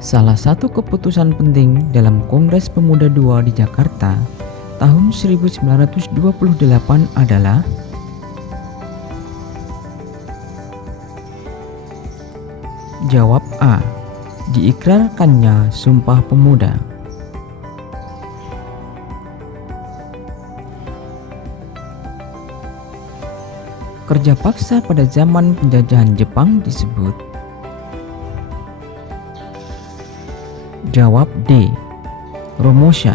Salah satu keputusan penting dalam Kongres Pemuda II di Jakarta tahun 1928 adalah jawab A. Diikrarkannya Sumpah Pemuda. Kerja paksa pada zaman penjajahan Jepang disebut jawab D. Romosha.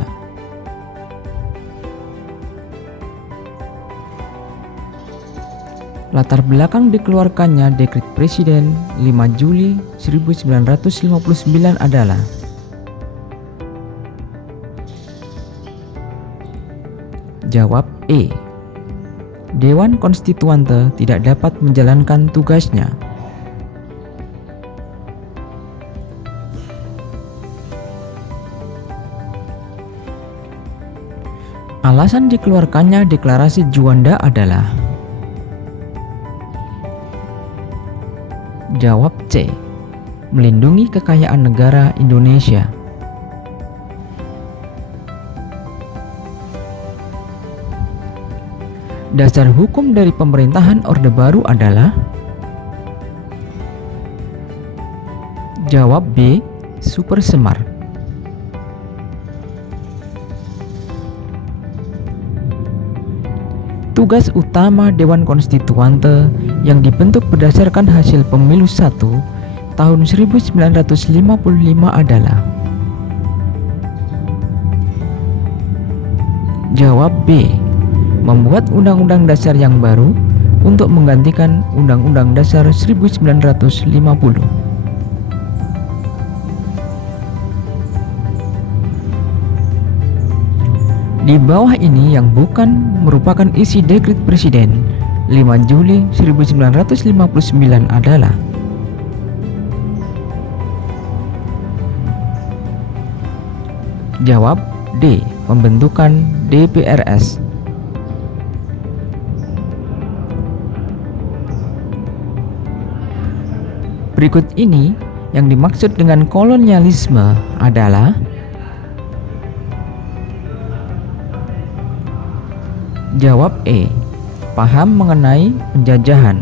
Latar belakang dikeluarkannya Dekret Presiden 5 Juli 1959 adalah jawab E. Dewan Konstituante tidak dapat menjalankan tugasnya. Alasan dikeluarkannya Deklarasi Juanda adalah jawab C. Melindungi kekayaan negara Indonesia. Dasar hukum dari pemerintahan Orde Baru adalah jawab B. Super Semar. Tugas utama Dewan Konstituante yang dibentuk berdasarkan hasil pemilu 1 tahun 1955 adalah jawab B. Membuat Undang-Undang Dasar yang baru untuk menggantikan Undang-Undang Dasar 1950. Di bawah ini yang bukan merupakan isi Dekret Presiden 5 Juli 1959 adalah jawab D. Pembentukan DPRS. Berikut ini yang dimaksud dengan kolonialisme adalah jawab E. Paham mengenai penjajahan.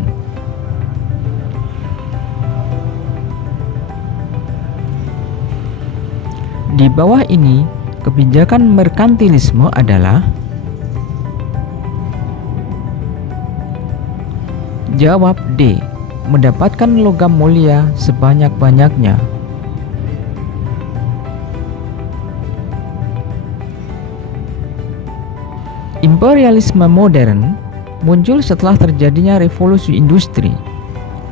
Di bawah ini, kebijakan merkantilisme adalah jawab D. Mendapatkan logam mulia sebanyak-banyaknya. Imperialisme modern muncul setelah terjadinya revolusi industri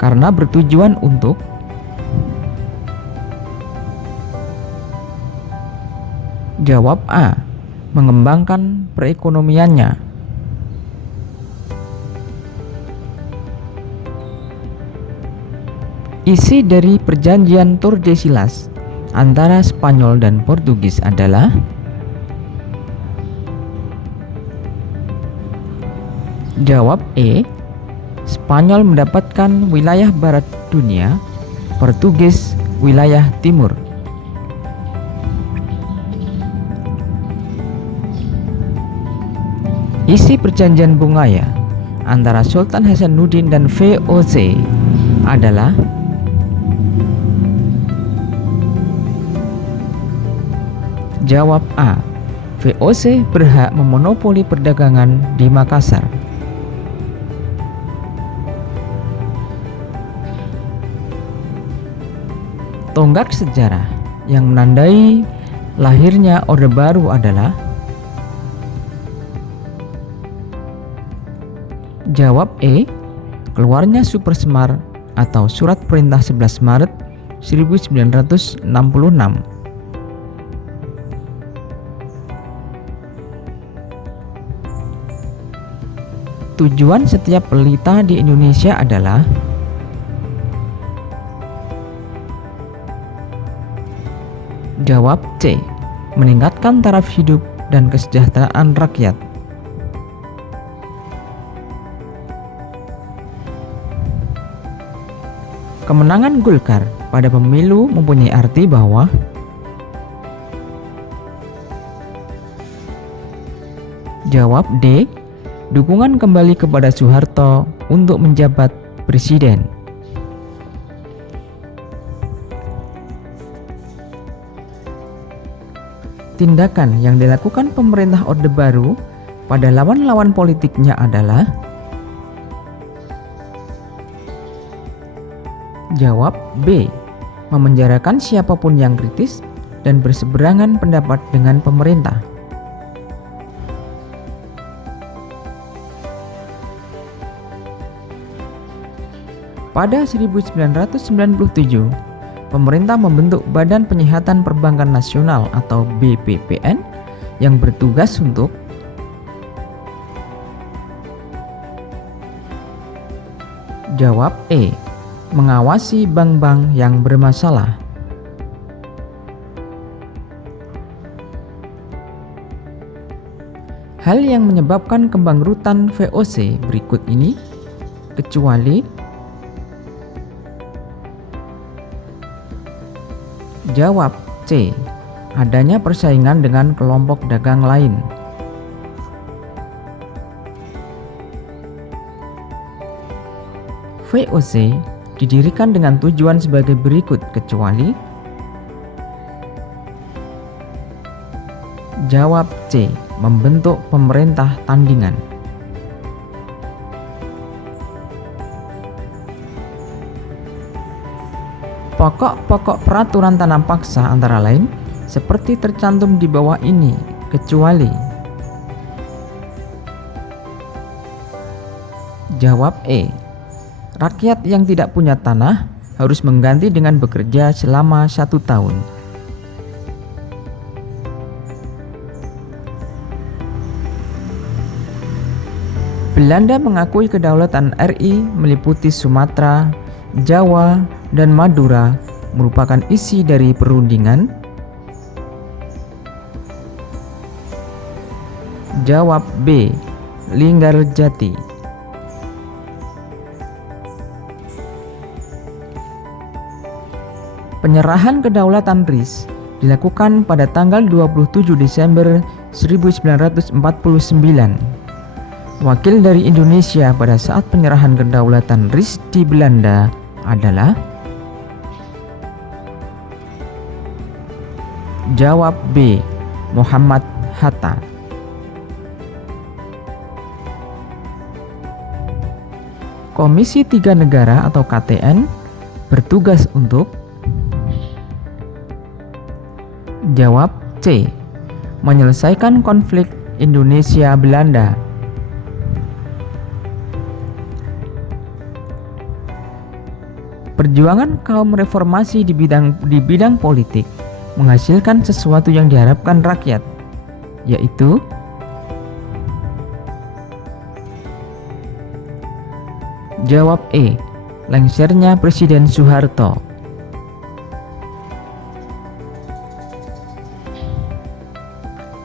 karena bertujuan untuk jawab A. Mengembangkan perekonomiannya. Isi dari perjanjian Tordesillas antara Spanyol dan Portugis adalah jawab E. Spanyol mendapatkan wilayah barat dunia, Portugis wilayah timur. Isi perjanjian Bungaya antara Sultan Hasanuddin dan VOC adalah jawab A. VOC berhak memonopoli perdagangan di Makassar. Tonggak sejarah yang menandai lahirnya Orde Baru adalah jawab E. Keluarnya Super Semar atau Surat Perintah 11 Maret 1966. Tujuan setiap pelita di Indonesia adalah jawab C. Meningkatkan taraf hidup dan kesejahteraan rakyat. Kemenangan Golkar pada pemilu mempunyai arti bahwa jawab D. Dukungan kembali kepada Soeharto untuk menjabat presiden. Tindakan yang dilakukan pemerintah Orde Baru pada lawan-lawan politiknya adalah jawab B. Memenjarakan siapapun yang kritis dan berseberangan pendapat dengan pemerintah. Pada 1997, pemerintah membentuk Badan Penyihatan Perbankan Nasional atau BPPN yang bertugas untuk jawab E. Mengawasi bank-bank yang bermasalah. Hal yang menyebabkan kebangkrutan VOC berikut ini kecuali jawab C. Adanya persaingan dengan kelompok dagang lain. VOC didirikan dengan tujuan sebagai berikut kecuali jawab C. Membentuk pemerintah tandingan. Pokok-pokok peraturan tanam paksa antara lain seperti tercantum di bawah ini kecuali jawab E. Rakyat yang tidak punya tanah harus mengganti dengan bekerja selama 1 tahun. Belanda mengakui kedaulatan RI meliputi Sumatera, Jawa, dan Madura merupakan isi dari perundingan. Jawab B. Linggarjati. Penyerahan kedaulatan RIS dilakukan pada tanggal 27 Desember 1949. Wakil dari Indonesia pada saat penyerahan kedaulatan RIS di Belanda adalah jawab B. Muhammad Hatta. Komisi 3 Negara atau KTN bertugas untuk jawab C. Menyelesaikan konflik Indonesia-Belanda. Perjuangan kaum reformasi di bidang politik menghasilkan sesuatu yang diharapkan rakyat, yaitu jawab E. Lengsernya Presiden Soeharto.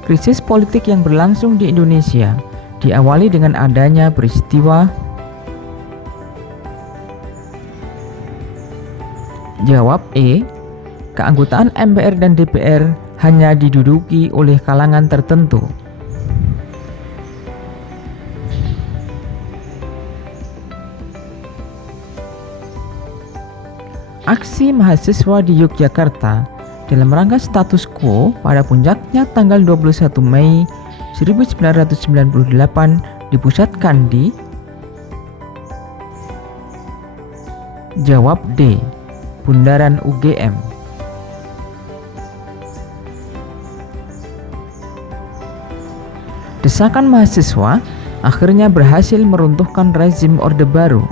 Krisis politik yang berlangsung di Indonesia diawali dengan adanya peristiwa jawab E. Keanggotaan MPR dan DPR hanya diduduki oleh kalangan tertentu. Aksi mahasiswa di Yogyakarta dalam rangka status quo pada puncaknya tanggal 21 Mei 1998 dipusatkan di jawab D. Bundaran UGM. Desakan mahasiswa akhirnya berhasil meruntuhkan rezim Orde Baru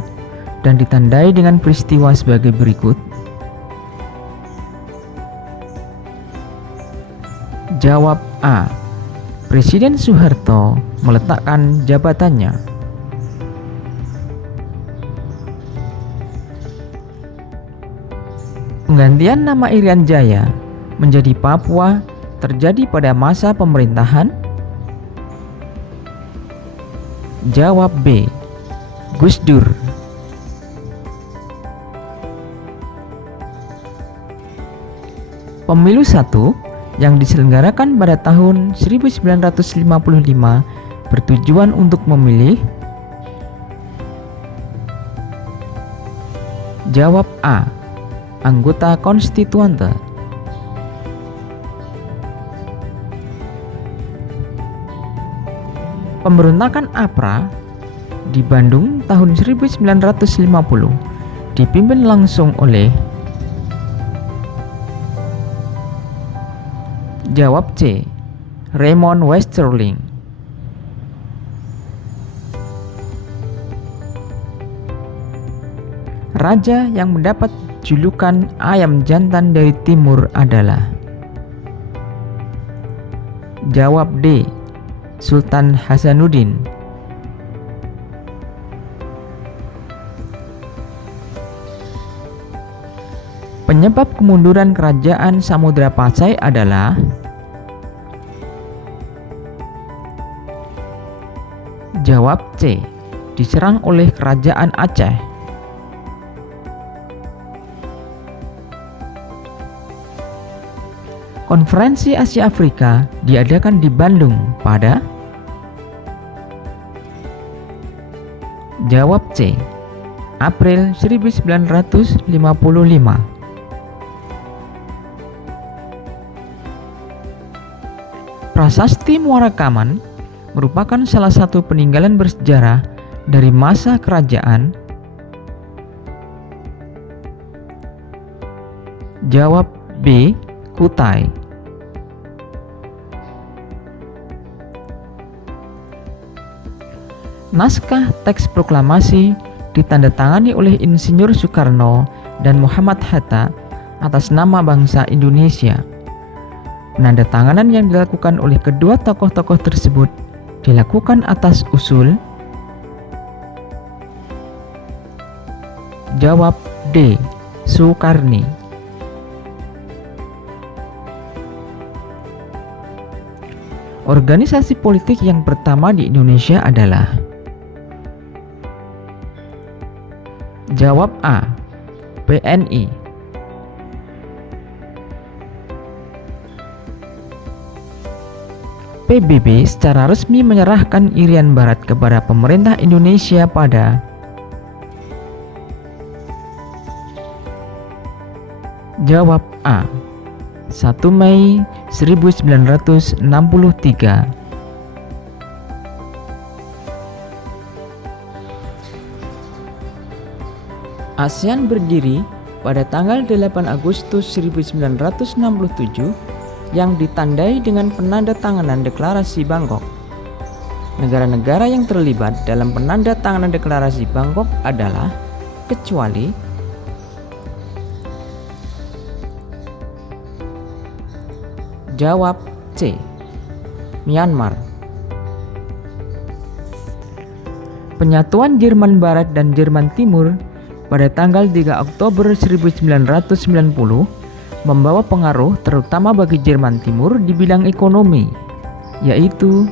dan ditandai dengan peristiwa sebagai berikut. Jawab A. Presiden Soeharto meletakkan jabatannya. Penggantian nama Irian Jaya menjadi Papua terjadi pada masa pemerintahan jawab B. Gus Dur. Pemilu 1 yang diselenggarakan pada tahun 1955 bertujuan untuk memilih. Jawab A. Anggota konstituante. Pemberontakan APRA di Bandung tahun 1950 dipimpin langsung oleh. Jawab C. Raymond Westerling. Raja yang mendapat julukan ayam jantan dari timur adalah. Jawab D. Sultan Hasanuddin. Penyebab kemunduran kerajaan Samudra Pasai adalah. Jawab C. Diserang oleh kerajaan Aceh. Konferensi Asia Afrika diadakan di Bandung pada. Jawab C. April 1955. Prasasti Muara Kaman merupakan salah satu peninggalan bersejarah dari masa kerajaan. Jawab B. Kutai. Naskah teks proklamasi ditandatangani oleh Insinyur Soekarno dan Muhammad Hatta atas nama bangsa Indonesia. Penandatanganan yang dilakukan oleh kedua tokoh-tokoh tersebut dilakukan atas usul. Jawab D. Soekarni. Organisasi politik yang pertama di Indonesia adalah. Jawab A. PNI. PBB secara resmi menyerahkan Irian Barat kepada pemerintah Indonesia pada. Jawab A. 1 Mei 1963. ASEAN berdiri pada tanggal 8 Agustus 1967 yang ditandai dengan penandatanganan Deklarasi Bangkok. Negara-negara yang terlibat dalam penandatanganan Deklarasi Bangkok adalah kecuali. Jawab C. Myanmar. Penyatuan Jerman Barat dan Jerman Timur pada tanggal 3 Oktober 1990 membawa pengaruh terutama bagi Jerman Timur di bidang ekonomi, yaitu.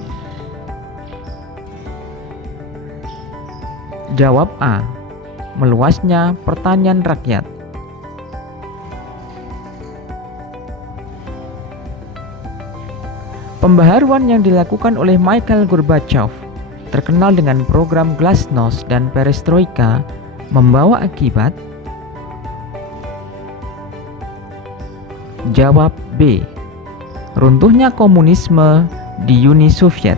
Jawab A. Meluasnya pertanian rakyat. Pembaharuan yang dilakukan oleh Mikhail Gorbachev, terkenal dengan program Glasnost dan Perestroika, membawa akibat. Jawab B. Runtuhnya komunisme di Uni Soviet.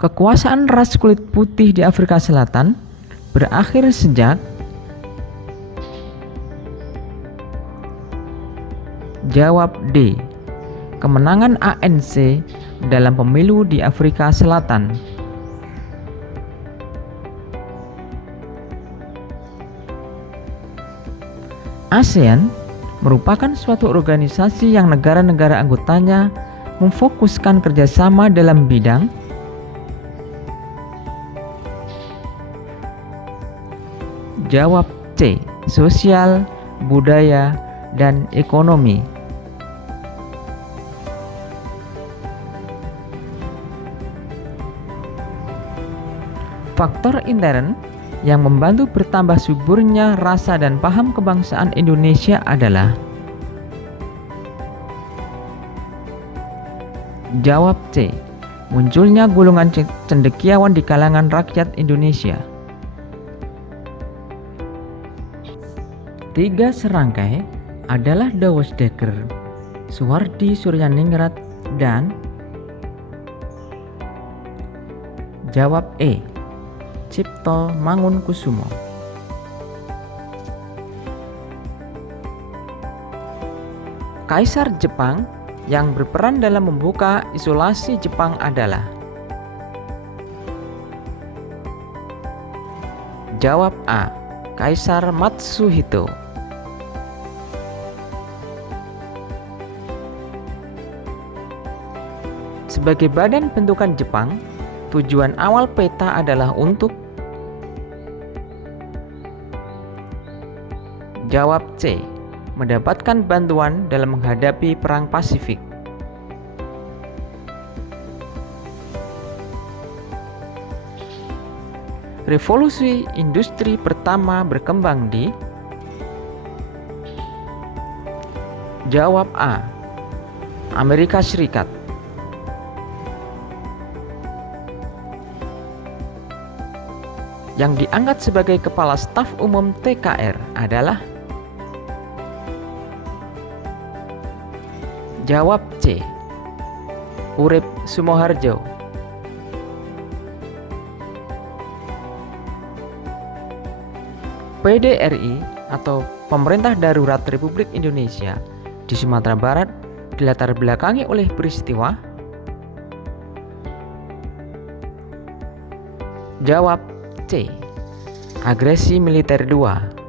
Kekuasaan ras kulit putih di Afrika Selatan berakhir sejak. Jawab D. Kemenangan ANC dalam pemilu di Afrika Selatan. ASEAN merupakan suatu organisasi yang negara-negara anggotanya memfokuskan kerjasama dalam bidang. Jawab C. Sosial, budaya, dan ekonomi. Faktor intern yang membantu bertambah suburnya rasa dan paham kebangsaan Indonesia adalah? Jawab C. Munculnya golongan cendekiawan di kalangan rakyat Indonesia. 3 serangkai adalah Douwesdekker, Suwardi Suryaningrat, dan jawab E. Cipto Mangunkusumo. Kaisar Jepang yang berperan dalam membuka isolasi Jepang adalah? Jawab A. Kaisar Matsuhito. Sebagai badan bentukan Jepang, tujuan awal peta adalah untuk? Jawab C. Mendapatkan bantuan dalam menghadapi Perang Pasifik. Revolusi industri pertama berkembang di? Jawab A. Amerika Serikat. Yang diangkat sebagai Kepala Staf Umum TKR adalah? Jawab C. Urip Sumoharjo. PDRI atau Pemerintah Darurat Republik Indonesia di Sumatera Barat dilatar belakangi oleh peristiwa? Jawab C. Agresi Militer 2.